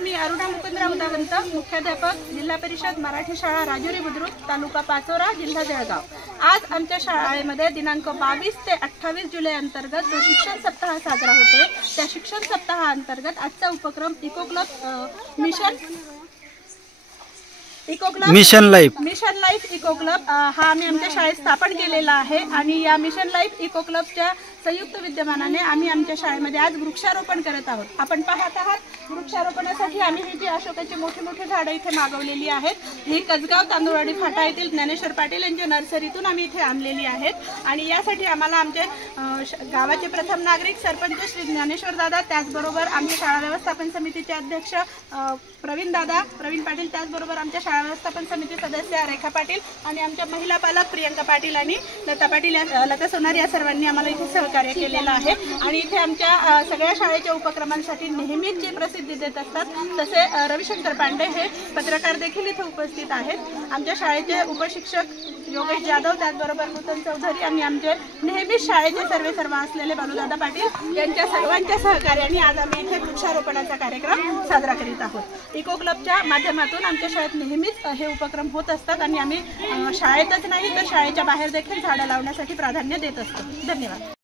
मी अरुणा मुकुंदराव उदावंत, मुख्याध्यापक, जिल्हा परिषद मराठी शाळा राजुरी बुद्रुक, तालुका पाचोरा, जिल्हा जळगाव। आज आमच्या शाळेमध्ये दिनांक 22 ते 28 जुलै अंतर्गत जो शिक्षण सप्ताह साजरा होतोय, त्या शिक्षण सप्ताहाअंतर्गत आजचा उपक्रम eco club mission life eco club हा आम्ही आमच्या शाळेत स्थापन केलेला आहे। आणि या मिशन लाईफ इको क्लबच्या संयुक्त विद्यमानाने आम्ही आमच्या शाळेमध्ये आज वृक्षारोपण करत आहोत। आपण पाहत आहात वृक्षारोपणासाठी आम्ही ही जी अशोकाची मोठी मोठी झाडं इथे मागवलेली आहेत, ही कसगाव तांदुळवाडी फाटा येथील ज्ञानेश्वर पाटील यांच्या नर्सरीतून आम्ही इथे आणलेली आहेत। आणि यासाठी आम्हाला आमचे गावाचे प्रथम नागरिक सरपंच श्री ज्ञानेश्वर दादा, त्याचबरोबर आमच्या शाळा व्यवस्थापन समितीचे अध्यक्ष प्रवीण पाटील, त्याचबरोबर आमच्या शाळा व्यवस्थापन समिती सदस्य रेखा पाटील आणि आमच्या महिला पालक प्रियंका पाटील आणि लता सोनार या सर्वांनी आम्हाला इथे सहकार्य केलेलं आहे। आणि इथे आमच्या सगळ्या शाळेच्या उपक्रमांसाठी नेहमीच जे प्रसिद्धी देत असतात तसे रविशंकर पांडे हे पत्रकार देखील इथे उपस्थित आहेत। आमच्या शाळेचे उपशिक्षक योगेश जाधव, त्याचबरोबर नूतन चौधरी आणि आमचे नेहमीच शाळेचे सर्व असलेले बालूदादा पाटील यांच्या सर्वांच्या सहकार्याने आज आम्ही इथे वृक्षारोपणाचा कार्यक्रम साजरा करीत आहोत। इको क्लबच्या माध्यमातून आमच्या शाळेत नेहमीच हे उपक्रम होत असतात आणि आम्ही शाळेतच नाही तर शाळेच्या बाहेर देखील झाडं लावण्यासाठी प्राधान्य देत असतो। धन्यवाद।